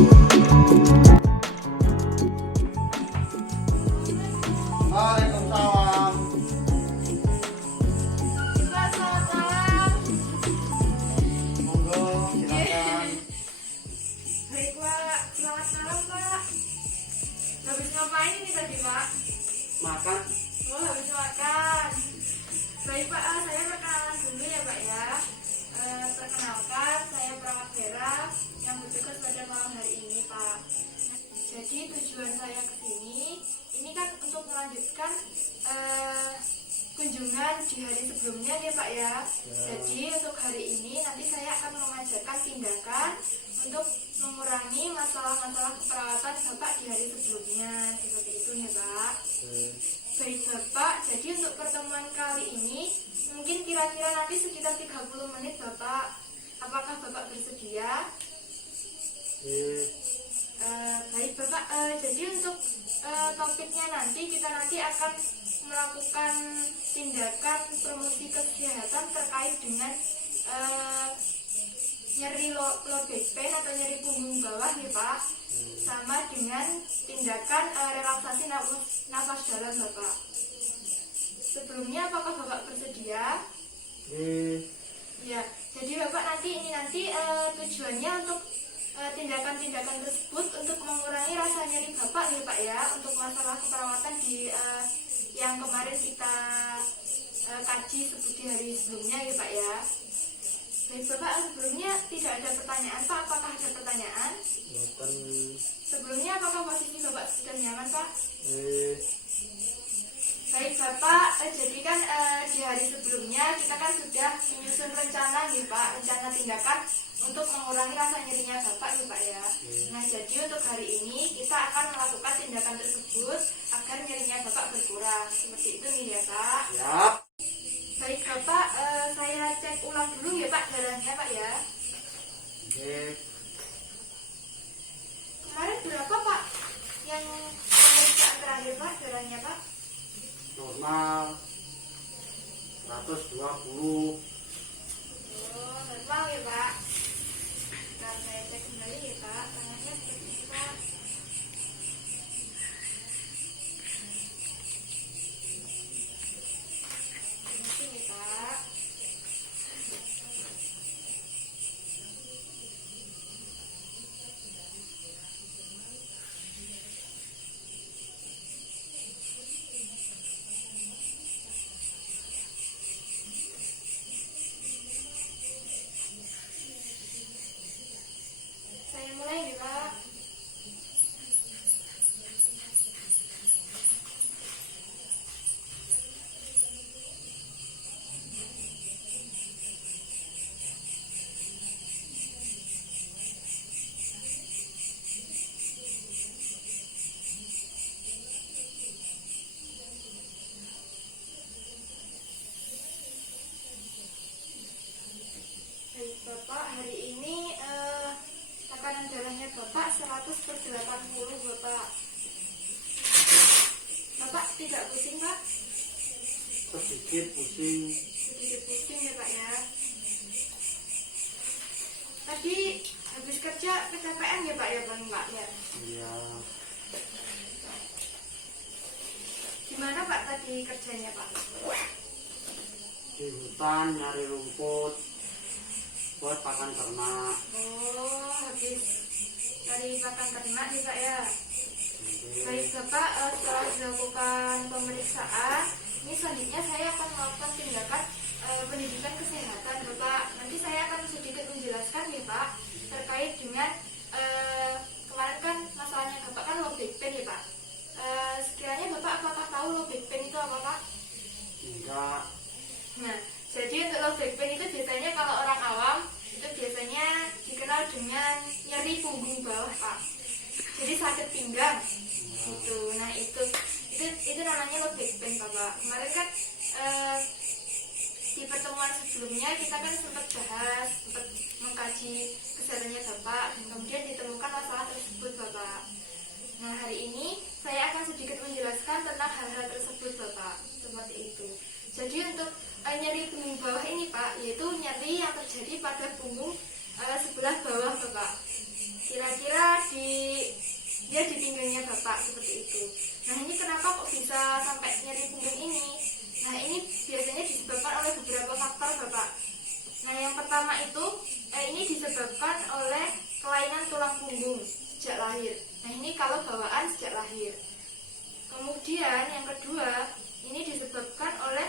Waalaikumsalam. Pak, selamat malam. Monggo, silakan. Baik Pak, selamat malam Pak. Habis ngapain ini tadi Pak? Makan. Oh, habis makan. Baik Pak, saya perkenalan dulu ya Pak ya. Perkenalkan, saya perawat Vera yang bertugas pada malam hari ini Pak. Jadi tujuan saya ke sini ini kan untuk melanjutkan kunjungan di hari sebelumnya ya Pak ya. Jadi untuk hari ini nanti saya akan mengajarkan tindakan untuk mengurangi masalah-masalah keperawatan Bapak di hari sebelumnya. Seperti itu ya Pak. Baik Bapak, jadi untuk pertemuan kali ini mungkin kira-kira nanti sekitar 30 menit Bapak. Apakah Bapak bersedia? Baik Bapak, jadi untuk topiknya nanti kita akan melakukan tindakan promosi kesehatan terkait dengan nyeri low back pain atau nyeri punggung bawah ya Pak, sama dengan tindakan relaksasi nafas dalam Bapak. Sebelumnya apakah Bapak bersedia? Ya, jadi Bapak nanti tujuannya untuk tindakan-tindakan tersebut untuk mengurangi rasa nyeri Bapak ya Pak ya, untuk masalah keperawatan di yang kemarin kita kaji di hari sebelumnya ya Pak ya. Baik Bapak, sebelumnya tidak ada pertanyaan Pak, apakah ada pertanyaan? Sebelumnya apakah posisi Bapak sudah nyaman Pak? Baik Bapak, jadi kan di hari sebelumnya kita kan sudah menyusun rencana nih Pak, rencana tindakan untuk mengurangi rasa nyerinya Bapak nih Pak ya. Nah jadi untuk hari ini kita akan melakukan tindakan tersebut agar nyerinya Bapak berkurang. Seperti itu nih ya Pak. Ya. Baik Bapak, saya cek ulang dulu ya Pak darahnya Pak ya. Kemarin berapa Pak yang pemeriksaan terakhir Pak darahnya Pak? Normal 120. Oh, normal ya Pak. Nah, saya cek kembali ya Pak, tangannya seperti ini Pak. Ini ya Pak. Saya mulai ya Pak. Baik Bapak, hari ini tekanan darahnya Bapak 100/80 Bapak. Bapak tidak pusing Pak? Sedikit pusing. Sedikit pusing ya Pak ya. Tadi habis kerja kecapean ya Pak ya Pak ya. Iya. Gimana Pak tadi kerjanya Pak? Di hutan nyari rumput buat pakan ternak. Oh, habis dari pakan ternak nih Pak ya. Baik Bapak, setelah dilakukan pemeriksaan, ini selanjutnya saya akan melakukan tindakan pendidikan kesehatan Bapak. Nanti saya akan sedikit menjelaskan ya Pak terkait dengan kemarin kan masalahnya Bapak kan low back pain ya Pak. Sekiranya Bapak apakah tahu low back pain itu apa Pak? Enggak. Nah, jadi untuk low back pain itu biasanya kalau orang awam itu biasanya dikenal dengan nyeri punggung bawah Pak. Jadi sakit pinggang gitu. Nah itu namanya low back pain Bapak. Kemarin kan di pertemuan sebelumnya kita kan sempat mengkaji kesehatannya Bapak dan kemudian ditemukan masalah tersebut Bapak. Nah hari ini saya akan sedikit menjelaskan tentang hal-hal tersebut Bapak. Seperti itu. Jadi untuk nyeri punggung bawah ini Pak, yaitu nyeri yang terjadi pada punggung sebelah bawah Bapak. kira-kira dia di pinggangnya Bapak seperti itu. Nah, ini kenapa kok bisa sampai nyeri punggung ini? Nah, ini biasanya disebabkan oleh beberapa faktor Bapak. Nah, yang pertama itu ini disebabkan oleh kelainan tulang punggung sejak lahir. Nah, ini kalau bawaan sejak lahir. Kemudian yang kedua, ini disebabkan oleh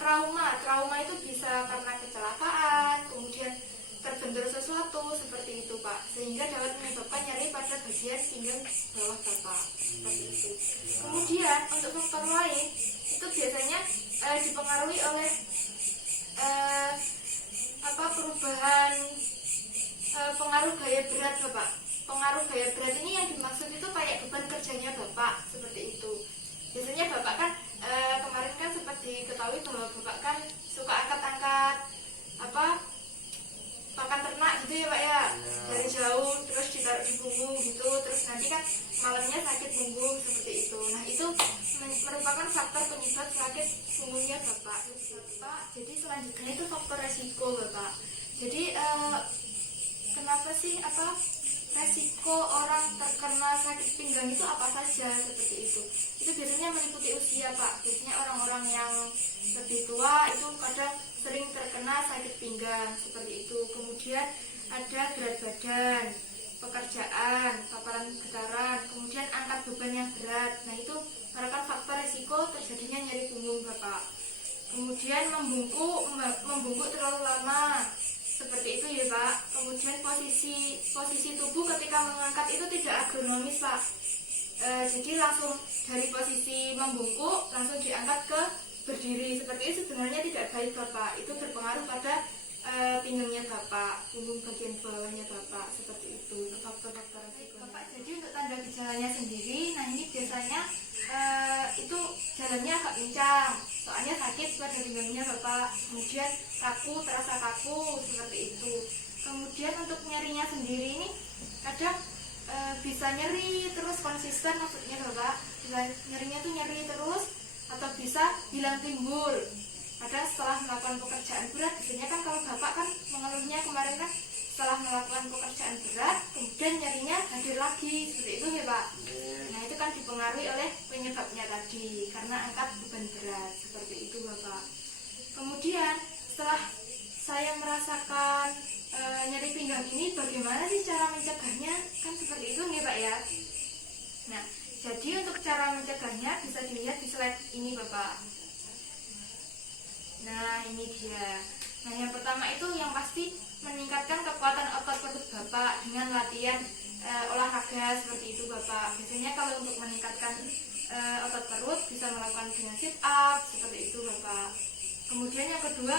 trauma. Trauma itu bisa karena kecelakaan, kemudian terbentur sesuatu seperti itu Pak, sehingga dapat menyebabkan nyeri pada bagian pinggang bawah Bapak seperti itu. Kemudian untuk faktor lain itu biasanya dipengaruhi oleh perubahan pengaruh gaya berat Bapak. Pengaruh gaya berat ini yang dimaksud itu kayak beban kerjanya Bapak seperti itu. Biasanya Bapak kan kemarin kan sempat diketahui bahwa Bapak kan suka angkat-angkat pakan ternak gitu ya Pak ya, dari jauh terus ditaruh di punggung gitu, terus nanti kan malamnya sakit punggung seperti itu. Nah, itu merupakan faktor penyebab sakit punggungnya Bapak. Jadi selanjutnya itu faktor resiko Bapak. Jadi kenapa sih resiko orang terkena sakit pinggang itu apa saja seperti itu? Itu biasanya meliputi usia Pak. Biasanya orang-orang yang lebih tua itu kadang sering terkena sakit pinggang seperti itu. Kemudian ada berat badan, pekerjaan, paparan getaran, kemudian angkat beban yang berat. Nah, itu merupakan faktor risiko terjadinya nyeri punggung Bapak. Kemudian membungkuk terlalu lama seperti itu ya Pak. Kemudian posisi tubuh ketika mengangkat itu tidak ergonomis Pak. Jadi langsung dari posisi membungkuk langsung diangkat ke berdiri seperti itu sebenarnya tidak baik Bapak. Itu berpengaruh pada pinggangnya Bapak, punggung bagian bawahnya Bapak seperti itu. Faktor-faktor resiko Bapak. Jadi untuk tanda gejalanya sendiri, nah ini biasanya itu jalannya agak pincang, soalnya sakit pada pinggangnya Bapak. Kemudian terasa kaku seperti itu. Kemudian untuk nyerinya sendiri ini kadang bisa nyeri terus konsisten, maksudnya Bapak. Nyerinya tuh nyeri terus atau bisa hilang timbul. Padahal setelah melakukan pekerjaan berat, biasanya kan kalau Bapak kan mengeluhnya kemarin kan setelah melakukan pekerjaan berat, kemudian nyerinya hadir lagi, seperti itu ya Pak. Nah, itu kan dipengaruhi oleh penyebabnya tadi, karena angkat beban berat, seperti itu Bapak. Kemudian setelah saya merasakan nyeri pinggang ini, bagaimana sih cara mencegahnya? Kan seperti itu nih Pak ya. Nah, jadi untuk cara mencegahnya bisa dilihat di slide ini Bapak. Nah, ini dia. Nah, yang pertama itu yang pasti meningkatkan kekuatan otot perut Bapak dengan latihan olahraga seperti itu Bapak. Biasanya kalau untuk meningkatkan otot perut bisa melakukan dengan sit up seperti itu Bapak. Kemudian yang kedua,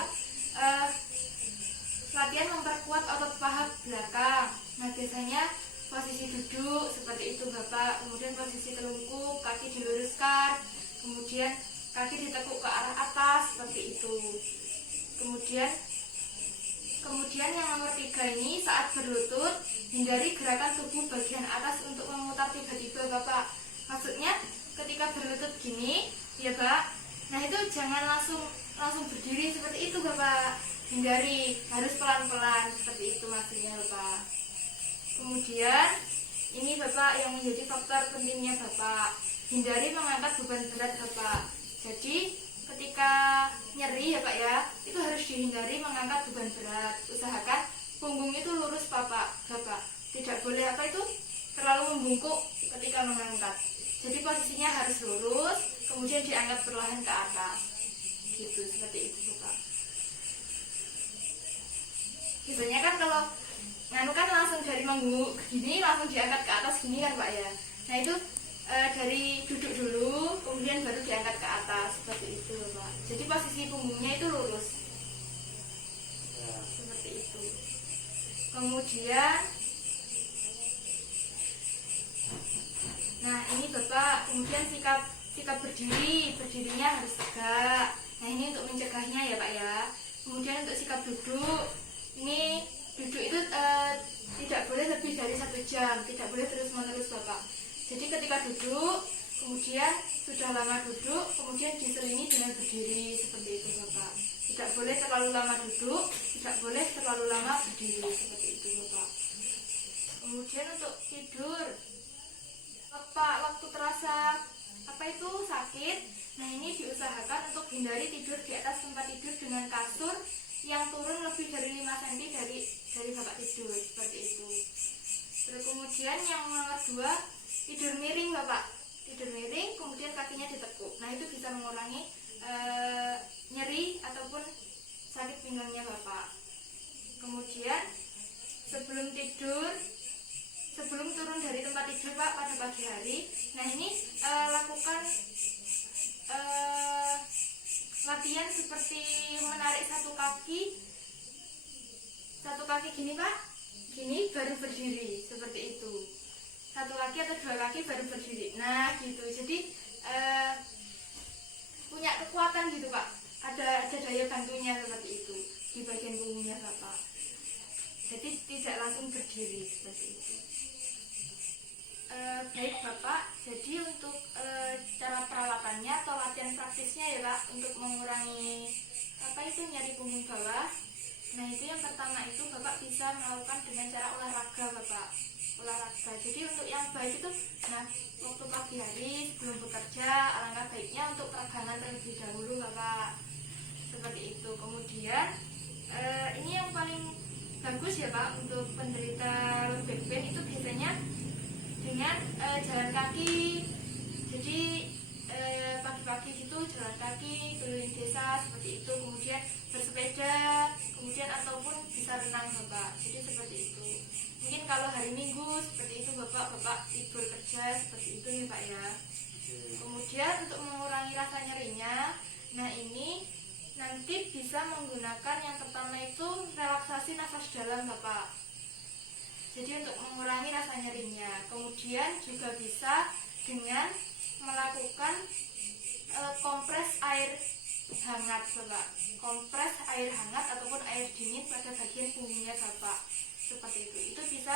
latihan memperkuat otot paha belakang. Nah, biasanya posisi duduk seperti itu Bapak. Kemudian posisi telungkup, kaki diluruskan, kemudian kaki ditekuk ke arah atas seperti itu. Kemudian yang nomor 3 ini, saat berlutut hindari gerakan tubuh bagian atas untuk memutar tiba-tiba Bapak. Maksudnya ketika berlutut gini ya Pak, nah itu jangan langsung berdiri seperti itu Bapak. Hindari, harus pelan-pelan seperti itu maksudnya Bapak. Kemudian ini Bapak yang menjadi faktor pentingnya Bapak, hindari mengangkat beban berat Bapak. Jadi ketika nyeri ya Pak ya, itu harus dihindari mengangkat beban berat. Usahakan punggung itu lurus Bapak. Tidak boleh terlalu membungkuk ketika mengangkat. Jadi posisinya harus lurus, kemudian diangkat perlahan ke atas. Gitu, seperti itu Bapak. Biasanya kan kalau kan langsung dari membungkuk gini langsung diangkat ke atas gini kan Pak ya. Nah, itu dari duduk dulu, kemudian baru diangkat ke atas seperti itu Pak. Jadi posisi punggungnya itu lurus seperti itu. Kemudian, nah ini Bapak, kemudian sikap berdirinya harus tegak. Nah, ini untuk mencegahnya ya Pak ya. Kemudian untuk sikap duduk, ini duduk itu tidak boleh lebih dari 1 jam, tidak boleh terus-menerus Bapak. Jadi ketika duduk, kemudian sudah lama duduk, kemudian diselingi dengan berdiri seperti itu Bapak. Tidak boleh terlalu lama duduk, tidak boleh terlalu lama berdiri seperti itu Bapak. Kemudian untuk tidur, Bapak waktu terasa sakit, nah ini diusahakan untuk hindari tidur di atas tempat tidur dengan kasur yang turun lebih dari 5 cm dari Bapak tidur, seperti itu. Terus kemudian yang nomor 2, tidur miring Bapak. Tidur miring, kemudian kakinya ditekuk. Nah itu bisa mengurangi nyeri ataupun sakit pinggangnya Bapak. Kemudian sebelum turun dari tempat tidur Pak pada pagi hari, nah ini lakukan latihan seperti menarik satu kaki gini Pak, gini baru berdiri, seperti itu. Satu kaki atau 2 kaki baru berdiri. Nah gitu, jadi punya kekuatan gitu Pak, ada daya bantunya seperti itu di bagian punggungnya Bapak. Jadi tidak langsung berdiri seperti itu. Baik Bapak, jadi untuk cara perawatannya atau latihan praktisnya ya Pak, untuk mengurangi nyeri punggung bawah. Nah itu yang pertama itu Bapak bisa melakukan dengan cara olahraga Bapak. Olahraga. Jadi untuk yang baik itu, nah waktu pagi hari sebelum bekerja, alangkah baiknya untuk peregangan terlebih dahulu Bapak. Seperti itu. Kemudian ini yang paling bagus ya Pak untuk penderita low back pain itu biasanya dengan jalan kaki. Jadi pagi-pagi gitu jalan kaki keliling desa seperti itu, kemudian bersepeda, kemudian ataupun bisa renang Bapak. Jadi seperti itu. Mungkin kalau hari Minggu seperti itu Bapak libur kerja seperti itu nih Pak ya. Kemudian untuk mengurangi rasa nyerinya, nah ini nanti bisa menggunakan yang pertama itu relaksasi nafas dalam Bapak. Jadi untuk mengurangi rasa nyerinya. Kemudian juga bisa dengan melakukan kompres air hangat Bapak. Kompres air hangat ataupun air dingin pada bagian punggungnya Bapak. Seperti itu. Itu bisa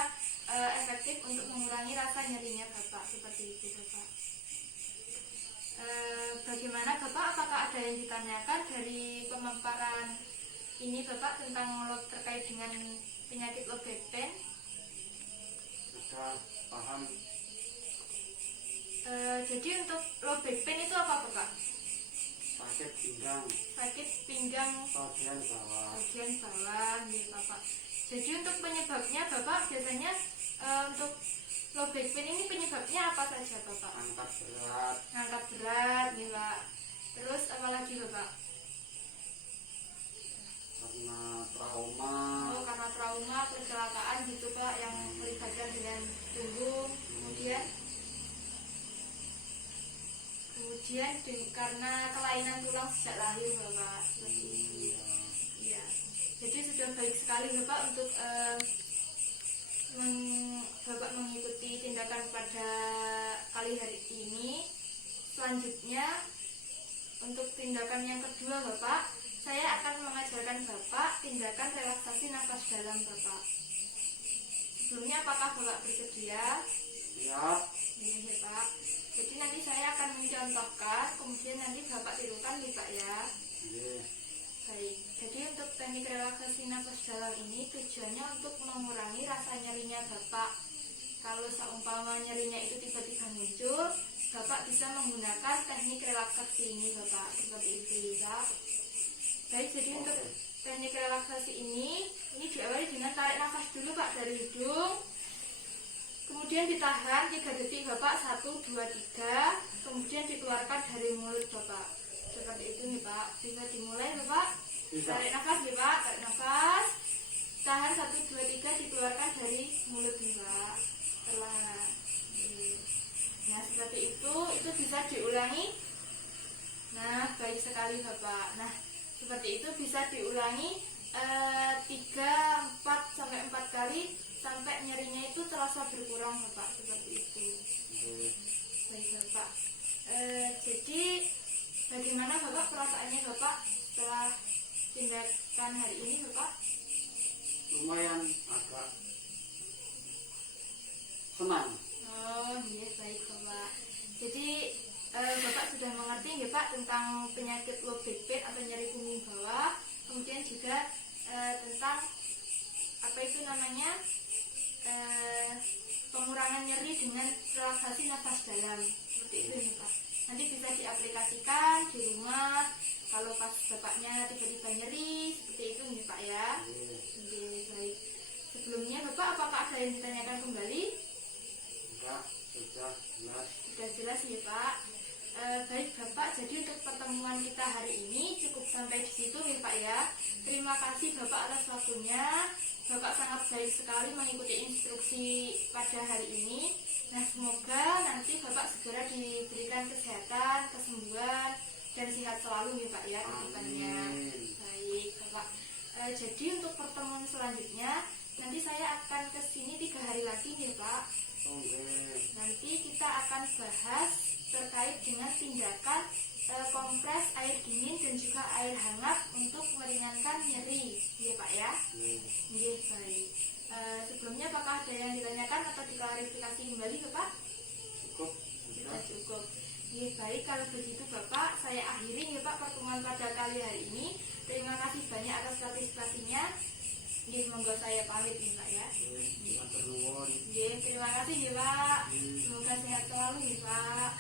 efektif untuk mengurangi rasa nyerinya Bapak. Seperti itu Bapak. Bagaimana Bapak? Apakah ada yang ditanyakan dari pemaparan ini Bapak tentang terkait dengan penyakit low back pain? Sudah paham. Jadi untuk low back pain itu apa Bapak? Sakit pinggang. Sakit pinggang Bagian bawah. Bagian bawah, ya Bapak. Jadi untuk penyebabnya Bapak biasanya untuk low back pain ini penyebabnya apa saja Bapak? Angkat berat. Angkat berat, nih Pak. Terus apa lagi Bapak? Karena trauma. Oh, karena trauma, kecelakaan gitu Pak, yang melibatkan dengan punggung. Kemudian karena kelainan tulang sejak lahir Bapak. Seperti itu. Iya. Jadi sudah baik sekali Bapak untuk Bapak mengikuti tindakan pada kali hari ini. Selanjutnya untuk tindakan yang kedua Bapak, saya akan mengajarkan Bapak tindakan relaksasi nafas dalam Bapak. Sebelumnya apakah Bapak bersedia? Siap. Ini Pak. Jadi nanti saya akan mencontohkan, kemudian nanti Bapak tirukan nih Pak ya. Iya. Baik, jadi untuk teknik relaksasi nafas dalam ini tujuannya untuk mengurangi rasa nyerinya Bapak. Kalau seumpama nyerinya itu tiba-tiba muncul, Bapak bisa menggunakan teknik relaksasi ini Bapak. Seperti itu ya. Baik, jadi untuk teknik relaksasi ini diawali dengan tarik nafas dulu Pak dari hidung. Kemudian ditahan 3 detik Bapak, 1, 2, 3. Kemudian dikeluarkan dari mulut Bapak. Seperti itu nih Pak. Bisa dimulai Bapak. Bisa. Tarik nafas nih Pak, tarik nafas. Tahan 1, 2, 3, dikeluarkan dari mulut nih Pak. Perlahan. Nah seperti itu bisa diulangi. Nah baik sekali Bapak. Nah seperti itu bisa diulangi 3, 4 sampai 4 kali sampai nyerinya itu terasa berkurang Bapak. Seperti itu. Baik Bapak. Jadi bagaimana Bapak perasaannya Bapak setelah tindakan hari ini Bapak? Lumayan agak senang. Oh iya baik Bapak. Jadi Bapak sudah mengerti ya Pak tentang penyakit low back pain atau nyeri punggung bawah. Kemudian juga tentang apa itu namanya pengurangan nyeri dengan relaksasi nafas dalam seperti itu ya Pak. Nanti bisa diaplikasikan di rumah kalau pas bapaknya tiba-tiba nyeri seperti itu nih Pak ya. Oke, baik. Sebelumnya Bapak apakah ada yang ditanyakan kembali? Enggak, sudah jelas. Sudah jelas ya Pak. Baik Bapak, jadi untuk pertemuan kita hari ini cukup sampai di situ ya Pak ya. Terima kasih Bapak atas waktunya. Bapak sangat baik sekali mengikuti instruksi pada hari ini. Nah, semoga nanti Bapak segera diberikan kesehatan, kesembuhan, dan sehat selalu ya Pak ya ke depannya. Baik Bapak. Jadi untuk pertemuan selanjutnya nanti saya akan ke sini 3 hari lagi ya Pak. Nanti kita akan bahas terkait dengan tindakan kompres air dingin dan juga air hangat untuk meringankan nyeri ya Pak ya. Iya, baik. Sebelumnya apakah ada yang ditanyakan atau diklarifikasi kembali Bapak? Cukup. Sudah cukup. Iya, baik. Kalau begitu Bapak, saya akhiri ya Pak pertemuan pada kali hari ini. Terima kasih banyak atas partisipasinya. Iya, semoga saya pamit ya Pak ya. Matur nuwun. Iya, terima kasih ya Pak. Semoga sehat selalu ya Pak.